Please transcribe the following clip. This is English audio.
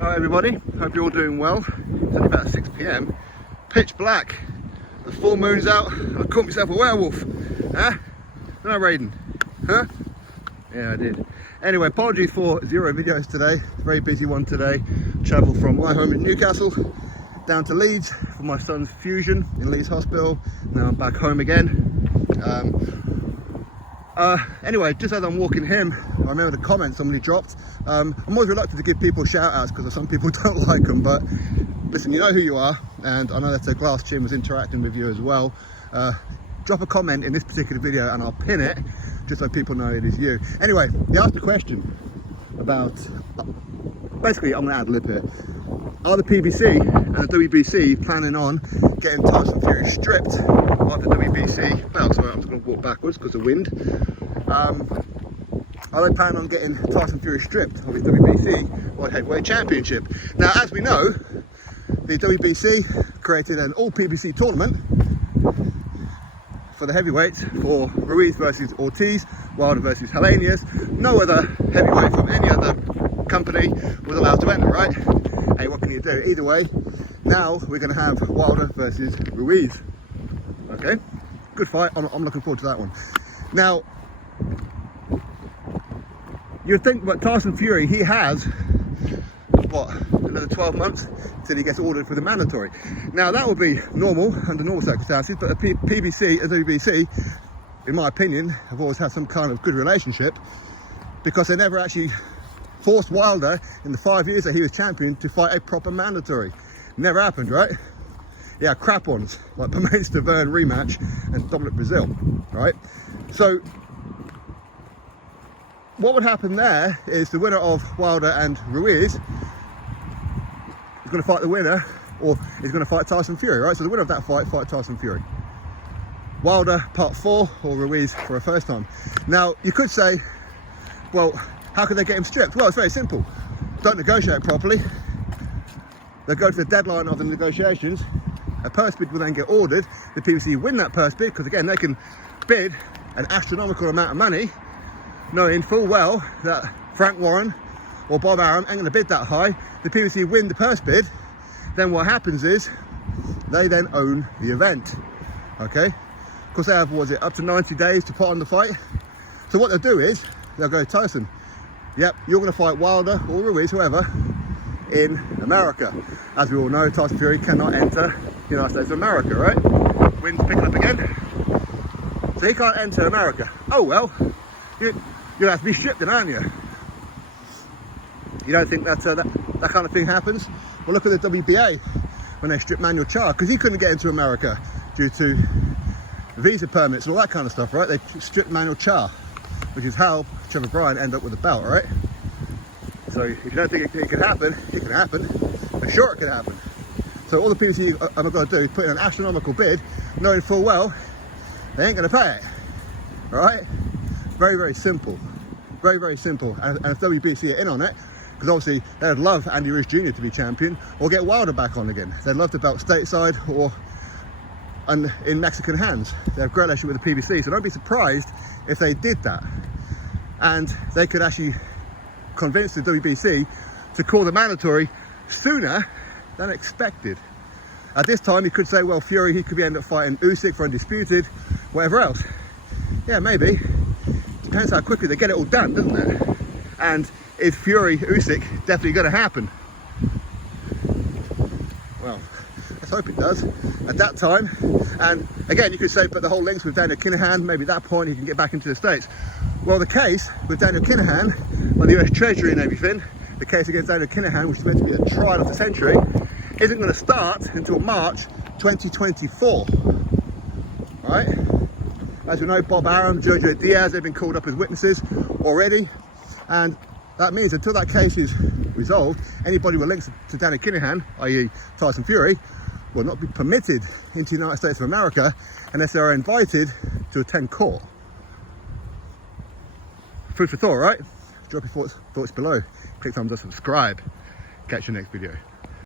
Hi everybody, hope you're all doing well. It's only about 6 PM, pitch black, the full moon's out, and I caught myself a werewolf. Huh? No, Raiden? Huh? Yeah, I did. Anyway, apologies for 0 videos today. Very busy one today. Travelled from my home in Newcastle down to Leeds for my son's fusion in Leeds Hospital. Now I'm back home again. Anyway, just as I'm walking him, I remember the comment somebody dropped. I'm always reluctant to give people shout outs because some people don't like them, but listen, you know who you are, and I know that Glass Chin was interacting with you as well. Drop a comment in this particular video and I'll pin it just so people know it is you. Anyway, he asked a question about, basically I'm going to ad lib here. Are the PBC and the WBC planning on getting Tyson Fury stripped of the WBC belt? Sorry, I'm just going to walk backwards because of wind. Are they planning on getting Tyson Fury stripped of his WBC World Heavyweight Championship? Now, as we know, the WBC created an all PBC tournament for the heavyweights for Ruiz versus Ortiz, Wilder versus Helenius. No other heavyweight from any other company was allowed to enter, right? Hey, what can you do? Either way, now we're going to have Wilder versus Ruiz. Okay, good fight. I'm looking forward to that one. Now, you'd think about Tyson Fury, he has, what, another 12 months till he gets ordered for the mandatory. Now, that would be normal under normal circumstances, but the PBC and WBC, in my opinion, have always had some kind of good relationship because they never actually forced Wilder in the 5 years that he was champion to fight a proper mandatory. Never happened, right? Yeah, crap ones like Pomace Tavern rematch and Dominic Brazil, right? So what would happen there is the winner of Wilder and Ruiz is going to fight the winner, or is going to fight Tyson Fury, right? So the winner of that fight Tyson Fury. Wilder part 4 or Ruiz for a first time. Now you could say, well, how could they get him stripped? Well, it's very simple. Don't negotiate properly. They'll go to the deadline of the negotiations. A purse bid will then get ordered. The PBC win that purse bid because, again, they can bid an astronomical amount of money knowing full well that Frank Warren or Bob Arum ain't going to bid that high. The PBC win the purse bid. Then what happens is they then own the event. Okay? Of course, they have, what is it, up to 90 days to put on the fight. So what they'll do is they'll go, Tyson, yep, you're going to fight Wilder or Ruiz, whoever, in America. As we all know, Tyson Fury cannot enter the United States of America, right? Wind's picking up again. So he can't enter America. Oh well, you'll have to be stripped then, aren't you? You don't think that that kind of thing happens? Well, look at the WBA when they stripped Manuel Charr because he couldn't get into America due to visa permits and all that kind of stuff, right? They stripped Manuel Charr, which is how Trevor Bryan ended up with the belt, right? So if you don't think it can happen, it can happen. For sure it can happen. So all the PBC are going to do is put in an astronomical bid, knowing full well they ain't going to pay it. All right? Very, very simple. Very, very simple. And if WBC are in on it, because obviously they'd love Andy Ruiz Jr. to be champion, or get Wilder back on again. They'd love the belt stateside or in Mexican hands. They have a great relationship with the PBC, so don't be surprised if they did that. And they could actually convince the WBC to call the mandatory sooner than expected. At this time, you could say, well, Fury, he could end up fighting Usyk for undisputed, whatever else. Yeah, maybe. Depends how quickly they get it all done, doesn't it? And is Fury Usyk definitely going to happen? Well, let's hope it does at that time. And again, you could say, but the whole links with Daniel Kinahan, maybe at that point he can get back into the States. Well, the case with Daniel Kinahan on the US Treasury and everything, the case against Daniel Kinahan, which is meant to be a trial of the century, isn't going to start until March 2024. Right? As we know, Bob Arum, Jojo Diaz, they've been called up as witnesses already. And that means until that case is resolved, anybody with links to Daniel Kinahan, i.e. Tyson Fury, will not be permitted into the United States of America unless they are invited to attend court. Food for thought, right? Drop your thoughts below. Click thumbs up, subscribe. Catch you next video.